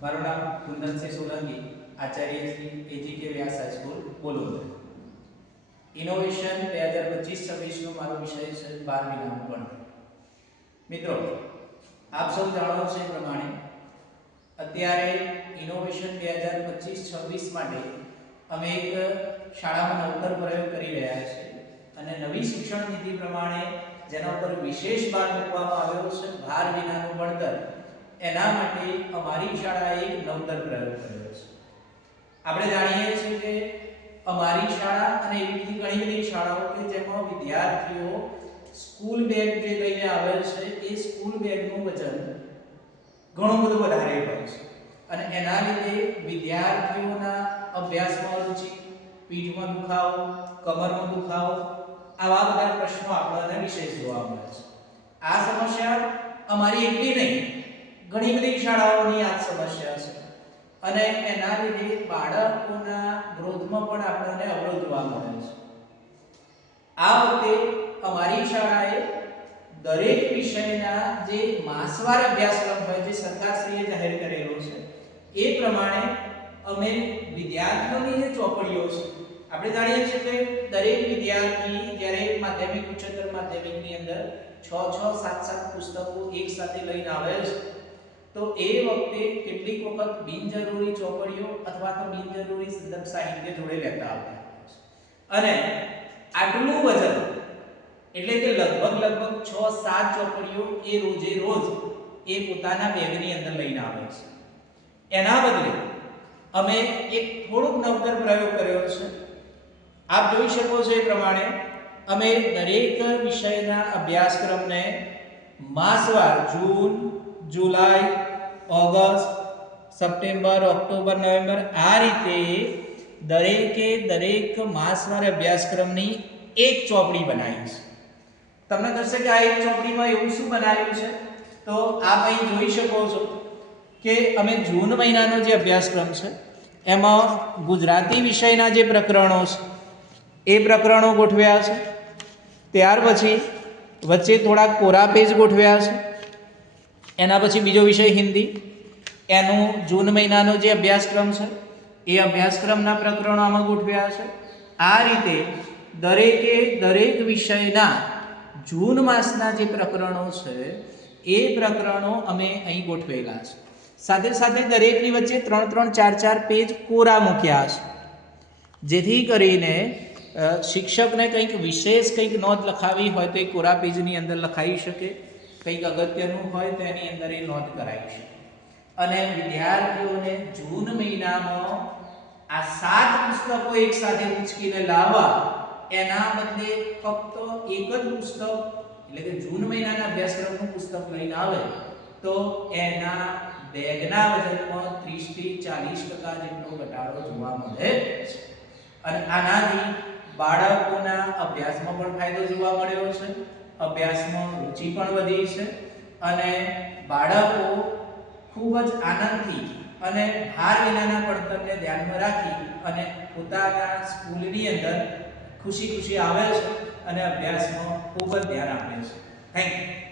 મારું નામ કુંદનસિંહ સોલંકી, આચાર્ય શ્રી એજીકે વ્યાસ high school પોલોદર. Innovation 2025-26 નો મારો વિષય છે બાર વિનાનું ભણતર. મિત્રો, આપ સૌ જાણો છો એ પ્રમાણે અત્યારે ઇનોવેશન 2025-26 માટે અમે એક શાળામાં નવતર પ્રયોગ કરી રહ્યા છીએ અને નવી શિક્ષણ નીતિ પ્રમાણે જેના ઉપર વિશેષ ભાર મૂકવામાં આવ્યો છે ભાર વિનાનું ભણતર. એના માટે અમારી શાળાએ એક નવતર પ્રયોગ કર્યો છે. આપણે જાણીએ છીએ કે અમારી શાળા અને એવી ઘણી બધી શાળાઓ કે જેમાં વિદ્યાર્થીઓ સ્કૂલ બેગ જે લઈને આવે છે એ સ્કૂલ બેગનું વજન ઘણું બધું વધારે હોય છે અને એના લીધે વિદ્યાર્થીઓના અભ્યાસમાં રુચિ, પીઠમાં દુખાવો, કમરમાં દુખાવો આવા બધા પ્રશ્નો આપણને વિશેષ જોવા મળે છે. આ સમસ્યા અમારી એકલી નહીં, ઘણી બધી શાળાઓની આ સમસ્યા છે અને એના લીધે બાળકોના ગ્રોથમાં પણ આપણને અવરોધ જોવા મળે છે. આ વખતે અમારી શાળાએ દરેક વિષયના જે માસવાર અભ્યાસક્રમ હોય જે સરકારશ્રીએ જાહેર કરેલો છે એ પ્રમાણે અમે વિદ્યાર્થીઓની જે ચોપડીઓ છે, આપણે જાણીએ છીએ કે દરેક વિદ્યાર્થી જ્યારે માધ્યમિક ઉચ્ચતર માધ્યમિકની અંદર 6-7 પુસ્તકો એક સાથે લઈને આવે છે તો એ વખતે કેટલીક વખત બિનજરૂરી ચોપડીઓ અથવા તો બિનજરૂરી સંદર્ભ સાહિત્ય જોડે લેતા આવતા અને આટલું વજન એટલે કે લગભગ 6-7 ચોપડીઓ એ રોજે રોજ એ પોતાના બેગની અંદર લઈને આવે છે. એના બદલે અમે એક થોડુંક નવતર પ્રયોગ કર્યો છે. આપ જોઈ શકો છો એ પ્રમાણે અમે દરેક વિષયના અભ્યાસક્રમને માસવાર જૂન, જુલાઈ, ઓગસ્ટ, સપ્ટેમ્બર, ઓક્ટોબર, નવેમ્બર આ રીતે દરેક માસવાર અભ્યાસક્રમની એક ચોપડી બનાવી છે. તમને થશે કે આ એક ચોપડીમાં એવું શું બનાવ્યું છે? તો આપ અહીં જોઈ શકો છો કે અમે જૂન મહિનાનો જે અભ્યાસક્રમ છે એમાં ગુજરાતી વિષયના જે પ્રકરણો છે એ પ્રકરણો ગોઠવ્યા છે. ત્યાર પછી વચ્ચે થોડા કોરા પેજ ગોઠવ્યા છે. એના પછી બીજો વિષય હિન્દી, એનું જૂન મહિનાનો જે અભ્યાસક્રમ છે એ અભ્યાસક્રમના પ્રકરણો આમાં ગોઠવ્યા છે. આ રીતે દરેક વિષયના જૂન માસના જે પ્રકરણો છે એ પ્રકરણો અમે અહીં ગોઠવેલા છે. સાથે સાથે દરેકની વચ્ચે 3-4 પેજ કોરા મૂક્યા છે જેથી કરીને શિક્ષકને કંઈક વિશેષ કંઈક નોંધ લખાવી હોય તો એ કોરા પેજની અંદર લખાવી શકે, કંઈક અગત્યનું હોય તો એની અંદર એ નોંધ કરાવી શકે. અને વિદ્યાર્થીઓને જૂન મહિનામાં આ 7 પુસ્તકો એક સાથે ઉંચકીને લાવવા એના બદલે ફક્ત એક જ પુસ્તક એટલે કે જૂન મહિનાના અભ્યાસક્રમનું પુસ્તક લઈને આવે તો એના બેગના વજનમાં 30-40% જેટલો ઘટાડો જોવા મળે છે. અને આનાથી બાળકોના અભ્યાસમાં પણ ફાયદો જોવા મળ્યો છે, અભ્યાસમાં રુચિ પણ વધી છે અને બાળકો ખૂબ જ આનંદથી અને ભાર વિનાના ભણતરને ધ્યાનમાં રાખી અને પોતાના સ્કૂલની અંદર ખુશી આવે છે અને અભ્યાસમાં ખૂબ જ ધ્યાન આપે છે. Thank you.